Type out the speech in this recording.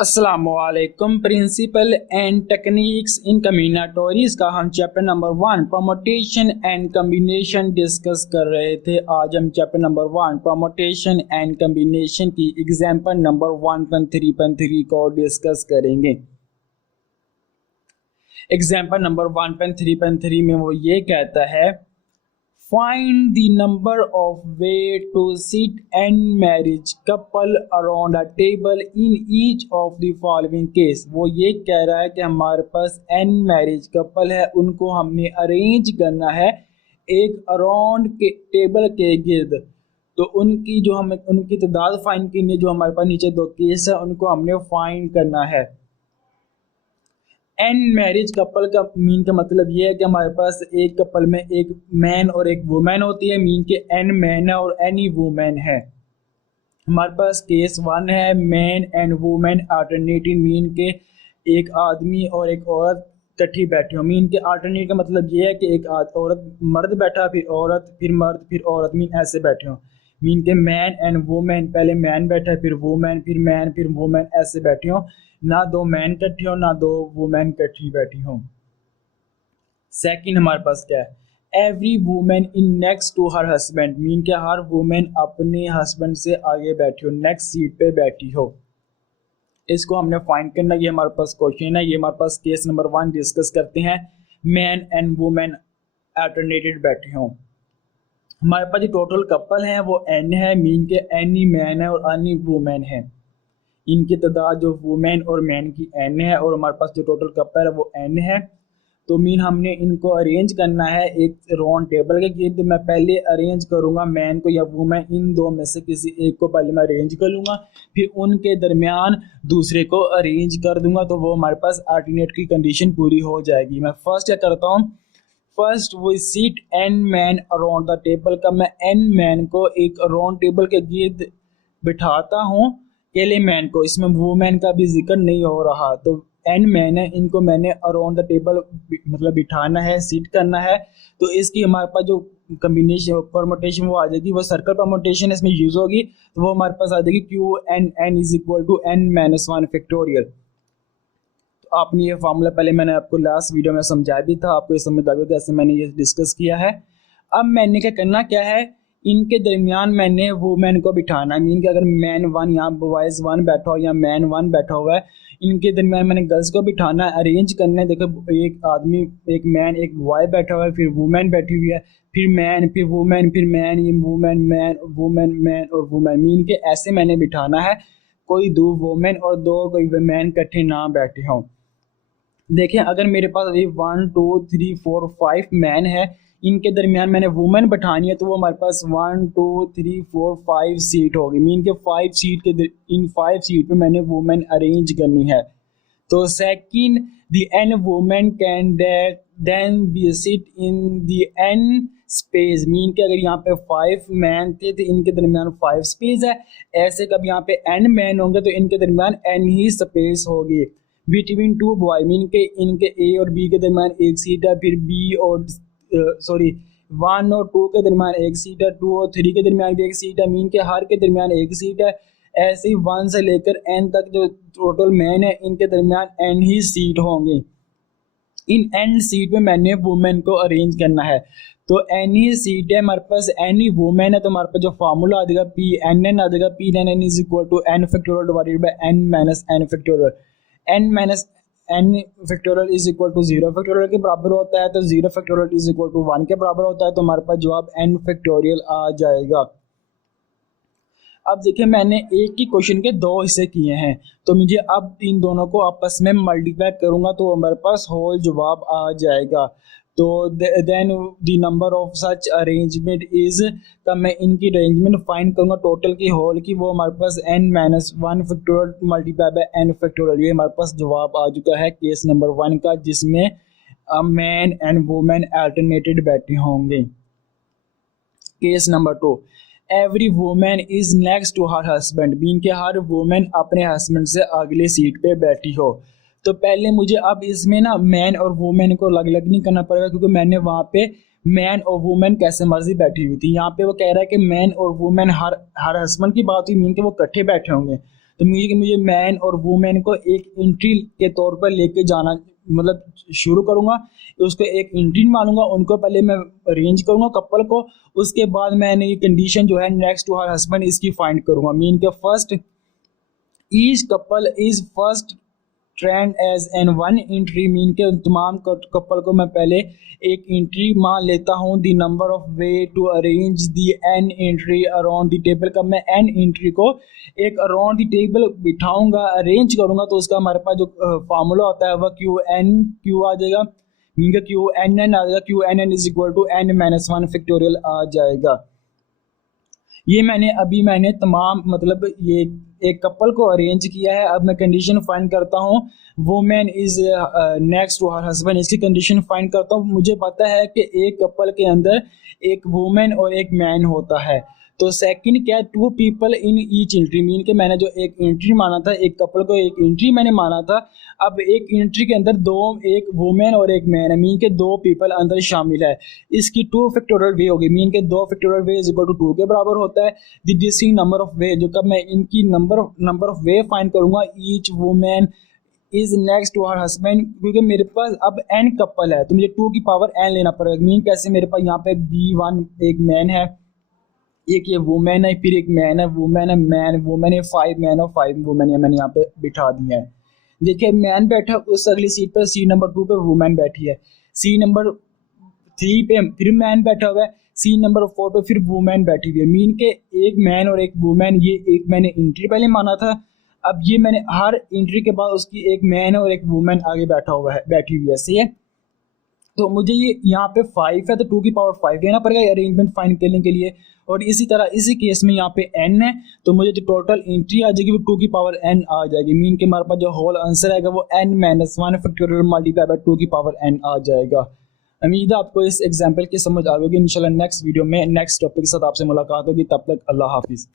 अस्सलामुअलैकुम। Principal and techniques in कम्बिनेटोरीज का हम chapter number 1 permutation and combination discuss कर रहे थे। आज हम chapter number 1 permutation and combination की एग्जांपल नंबर 1.3.3 को डिस्कस करेंगे। एग्जांपल नंबर 1.3.3 में वो ये कहता है, Find the number of way to sit and marriage couple around a table in each of the following case। वो ये कह रहा है कि हमारे पास n मैरिज कपल है, उनको हमने अरेंज करना है एक अराउंड के टेबल के गिर्द। तो उनकी जो हमें उनकी तादाद फाइंड करनी है। जो हमारे पास नीचे दो केस है उनको हमने फाइंड करना है। एन मैरिज कपल का मीन का मतलब ये है कि हमारे पास एक कपल में एक मैन और एक वुमेन होती है। मीन के एन मैन है और एनी वुमेन है। हमारे पास केस 1 है, man and women alternating. Mean के एक आदमी और एक औरत इकट्ठी बैठे हो। मीन के अल्टरनेट का मतलब ये है कि एक औरत मर्द बैठा, फिर औरत, फिर मर्द, फिर औरत, मीन ऐसे बैठे हो। मीन के मैन एंड वुमेन, पहले मैन बैठा है, फिर वुमेन, फिर मैन, फिर वुमेन, ऐसे बैठे हो। ना दो मैन इकट्ठे हो ना दो वुमेन इकट्ठी बैठी हो। सेकंड हमारे पास क्या है, every women in next to her husband. Mean के हर वुमेन अपने हस्बैंड से आगे बैठी हो, नेक्स्ट सीट पे बैठी हो। इसको हमने फाइंड करना। ये हमारे पास क्वेश्चन है। ये हमारे पास केस नंबर 1 डिस्कस करते हैं। मैन एंड वुमेन अल्टरनेटेड बैठे हो। हमारे पास जो टोटल कपल है वो एन है। मीन के एनी मैन है और एनी वुमेन है। इनकी तादाद जो वुमेन और मैन की एन है और हमारे पास जो टोटल कपल है वो एन है। तो मीन हमने इनको अरेंज करना है एक राउंड टेबल के गिर्द। मैं पहले अरेंज करूंगा मैन को या वुमेन, इन दो में से किसी एक को पहले मैं अरेंज कर लूंगा, फिर उनके दरमियान दूसरे को अरेंज कर दूंगा। तो वो हमारे पास अल्टरनेट की कंडीशन पूरी हो जाएगी। मैं फर्स्ट क्या करता हूँ, फर्स्ट वो seat n man around the table का मैं एन मैन को एक राउंड टेबल के गिर्द बिठाता हूँ। अकेले मैन को, इसमें वुमेन का भी जिक्र नहीं हो रहा। तो एन मैन है, इनको मैंने अराउंड द टेबल मतलब बिठाना है, सीट करना है। तो इसकी हमारे पास जो कम्बिनेशन परमुटेशन वो आ जाएगी, वो सर्कल परमुटेशन इसमें यूज होगी। तो वो हमारे पास आ जाएगी Q N N is equal to N minus 1 factorial. तो आपने ये फार्मूला पहले मैंने आपको लास्ट वीडियो में समझाया भी था, आपको ये समझ आ गया कैसे मैंने ये डिस्कस किया है। अब मैंने क्या करना क्या है, इनके दरमियान मैंने वुमेन को बिठाना है। मीन कि अगर मैन 1 यहाँ बॉयज 1 बैठा हो या मैन 1 बैठा हुआ है, इनके दरमियान मैंने गर्ल्स को बिठाना है, अरेंज करना है। देखो एक आदमी, एक मैन, एक बॉय बैठा हुआ है, फिर वुमेन बैठी हुई है, फिर मैन, फिर वुमेन, फिर मैन, ये वुमेन, मैन, वुमेन, मैन और वुमेन। मीन के ऐसे मैंने बिठाना है, कोई 2 वुमेन और 2 कोई मैन इकट्ठे ना बैठे हों। देखें अगर मेरे पास अभी 1 2 3 4 5 मैन है, इनके दरमियान मैंने वुमेन बैठानी है, तो वो हमारे पास 1 2 3 4 5 सीट होगी। मीन के 5 सीट के इन 5 सीट पे मैंने वुमेन अरेंज करनी है। तो second the n women can then be sit in the n space. Mean के अगर यहाँ पे 5 मैन थे तो इनके दरमियान 5 स्पेस है। ऐसे कब यहाँ पे एन मैन होंगे तो इनके दरमियान एन ही स्पेस होगी। बिटवीन 2 बॉय, मीन के इनके ए और बी के दरमियान एक सीट है, फिर बी और 1 और 2 के दरमियान एक सीट है, 2 और 3 के दरमियान भी एक सीट है। मीन के हर के दरमियान एक सीट है। ऐसे ही 1 से लेकर एन तक जो टोटल मैन है इनके दरमियान एन ही सीट होंगे। इन एन सीट में मैंने वुमेन को अरेंज करना है। तो एन ही सीट है हमारे पास, एन ही वुमेन है। तो हमारे पास जो फार्मूला आ जाएगा पी एन एन आ जाएगा, P n N is equal to n factorial divided by n minus n factorial. N minus n factorial is equal to 0 factorial के बराबर होता है, तो 0 फैक्टोरियल इज इक्वल टू 1 के बराबर होता है। तो हमारे पास जवाब एन फैक्टोरियल आ जाएगा। अब देखिए मैंने एक ही क्वेश्चन के 2 हिस्से किए हैं, तो मुझे अब इन दोनों को आपस में मल्टीप्लाई करूंगा तो हमारे पास होल जवाब आ जाएगा। तो then the number of such arrangement is, तब मैं इनकी अरेंजमेंट फाइंड करूंगा टोटल की होल की। वो हमारे पास n minus 1 factorial multiply by n factorial. ये हमारे पास जवाब आ चुका है केस नंबर 1 का, जिसमें मैन एंड वुमेन अल्टरनेटेड बैठे होंगे। Case number 2, every women is next to her husband. Mean के हर वुमेन अपने हस्बैंड से अगली सीट पे बैठी हो। तो पहले मुझे अब इसमें ना मैन और वुमेन को अलग अलग नहीं करना पड़ेगा, क्योंकि मैंने वहाँ पे मैन और वुमेन कैसे मर्जी बैठी हुई थी। यहाँ पे वो कह रहा है कि मैन और वुमेन हर हस्बैंड की बात हुई, मीन के वो इकट्ठे बैठे होंगे। तो मुझे मैन और वुमेन को एक एंट्री के तौर पर लेके जाना, मतलब शुरू करूँगा, उसको एक एंट्री मानूंगा, उनको पहले मैं अरेंज करूँगा कपल को, उसके बाद मैंने ये कंडीशन जो है नेक्स्ट टू हर हस्बैंड इसकी फाइंड करूँगा। मीन के first each couple is first trend as n one entry, mean के तमाम कपल को मैं पहले एक एंट्री मान लेता हूँ। The number of way to arrange the n entry around the table, का मैं एन एंट्री को एक अराउंड द टेबल बिठाऊंगा, अरेंज करूंगा, तो उसका हमारे पास जो फार्मूला होता है वह क्यू आ जाएगा। मीन का क्यू एन एन आ जाएगा, Q N N is equal to N minus one factorial आ जाएगा। ये मैंने तमाम मतलब ये एक कपल को अरेंज किया है। अब मैं कंडीशन फाइंड करता हूँ, women is next to her husband, इसकी कंडीशन फाइंड करता हूँ। मुझे पता है कि एक कपल के अंदर एक वुमेन और एक मैन होता है, तो सेकंड क्या है, two people in each entry, mean के मैंने जो एक एंट्री माना था, एक कपल को एक एंट्री मैंने माना था, अब एक एंट्री के अंदर एक वुमेन और एक मैन है, मीन के दो पीपल अंदर शामिल है। इसकी टू फैक्टोरियल वे होगी, मीन के दो factorial way is equal to 2 के बराबर होता है। The distinct number of way, जो कब मैं इनकी नंबर ऑफ वे फाइंड करूंगा, each women is next to her husband, क्योंकि मेरे पास अब एन कपल है तो मुझे 2 की पावर एन लेना पड़ेगा। मीन कैसे, मेरे पास यहाँ पे B1 एक मैन है, एक ये वुमेन है, फिर एक मैन है, वुमेन है, मैन वुमेन है, 5 मैन और 5 वुमेन है, मैंने यहाँ पे बिठा दिया है। देखिए मैन बैठा उस अगली सीट पर, सी नंबर 2 पे वुमेन बैठी है, सी नंबर 3 पे फिर मैन बैठा हुआ है, सी नंबर 4 पे फिर वुमेन बैठी हुई है। मीन के एक मैन और एक वुमेन, ये एक मैंने एंट्री पहले माना था, अब ये मैंने हर एंट्री के बाद उसकी एक मैन और एक वुमेन आगे बैठी हुई है, सही है। तो मुझे ये यहाँ पे 5 है तो 2 की पावर 5 लेना पड़ेगा अरेंजमेंट फाइंड करने के लिए। और इसी तरह इसी केस में यहाँ पे n है, तो मुझे जो टोटल एंट्री आ जाएगी वो 2 की पावर n आ जाएगी। मीन के हमारे पास जो होल आंसर आएगा वो n minus 1 factorial multiply bye 2 की पावर n आ जाएगा। उम्मीद है आपको इस एग्जाम्पल की समझ आ गई। इंशाल्लाह नेक्स्ट वीडियो में नेक्स्ट टॉपिक के साथ आपसे मुलाकात होगी, तब तक अल्लाह हाफिज़।